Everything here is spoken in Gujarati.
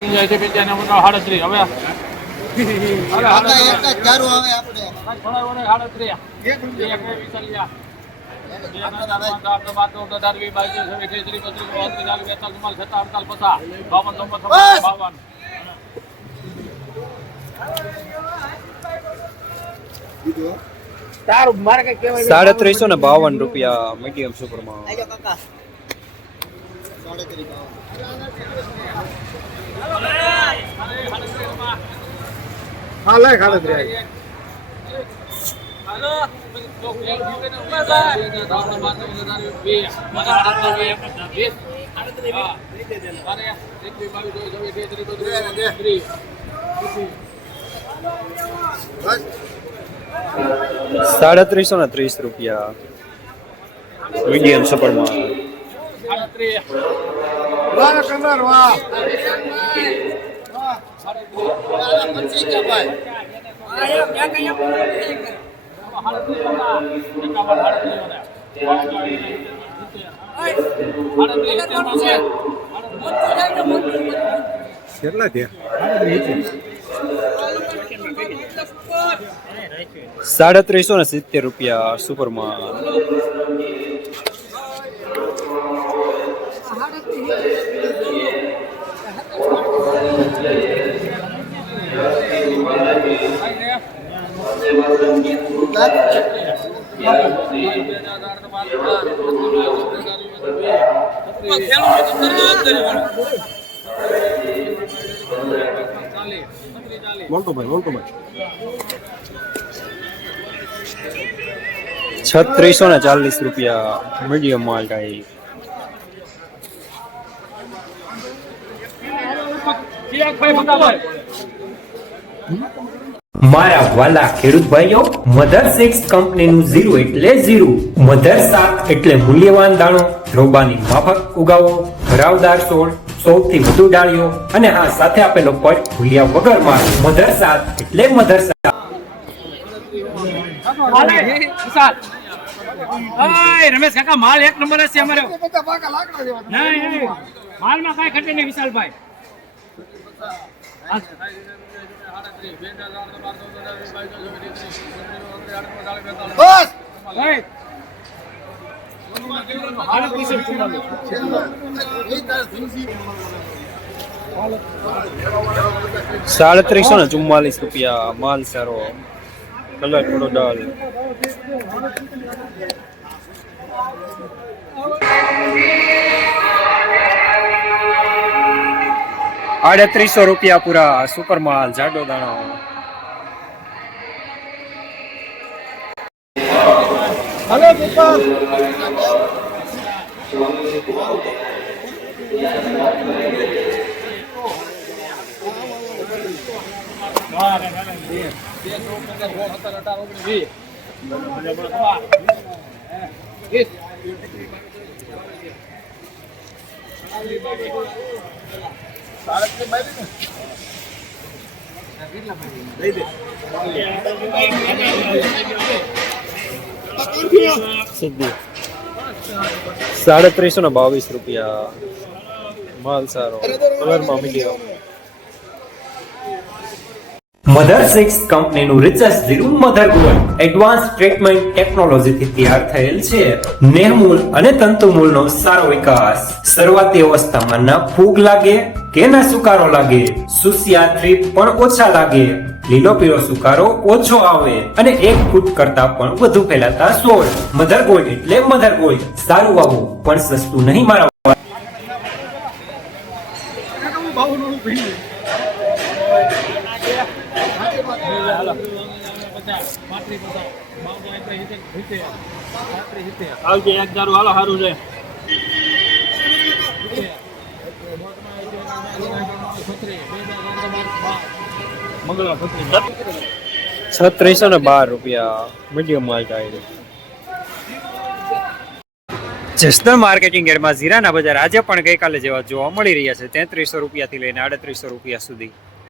₹352 મીડિયમ સુપરમાં. ₹330 મીડિયમ સુપરમાં. કેટલા થયા? ₹370 સુપરમાં. ₹3640 મીડિયમ માલ ટાઈપ. મારા વાલા ખેડૂત ભાઈઓ, મધર 6 કંપનીનું 0 એટલે 0, મધર 7 એટલે મૂલ્યવાન દાણો, રોબાની માફક ઉગાવો, ભરાવદાર છોડ, સૌથી વધુ ડાળીઓ અને આ સાથે આપેલો પટ ભૂલ્યા વગર માર. મધર 7 એટલે મધર 7. રમેશ કાકા, માલ એક નંબર છે અમારે. માલમાં કઈ ઘટે નહીં વિશાલભાઈ. ₹3744 માલ સારો, કલર થોડો ડલ. ₹3800 પૂરા સુપર માલ, જાડો દાણો. ₹322 માલ સારો, કલરમાં મીડિયમ. મધર 6 કંપનીનું research 0 mother gold advance treatment ટેકનોલોજીથી તૈયાર થયેલ છે. નેહમૂલ અને તંતુમૂલનો સારો વિકાસ. શરૂઆતી અવસ્થામાં ના ફૂગ લાગે કે ના સુકારો લાગે, સુસિયા થ્રીપ પણ ઓછા લાગે, લીલો પીળો સુકારો ઓછો આવે અને 1 ફૂટ કરતા પણ વધુ ફેલાતા છોડ. મધર ગોલ્ડ એટલે મધર ગોલ્ડ. સારું વાવું પણ સસ્તું નહીં મારા. ₹3612 મીડિયમ માલ ટાઈપ. જસદણ માર્કેટિંગ યાર્ડમાં જીરાના બજાર આજે પણ ગઈકાલે જેવા જોવા મળી રહ્યા છે. ₹3300 થી લઈને ₹3800 સુધી.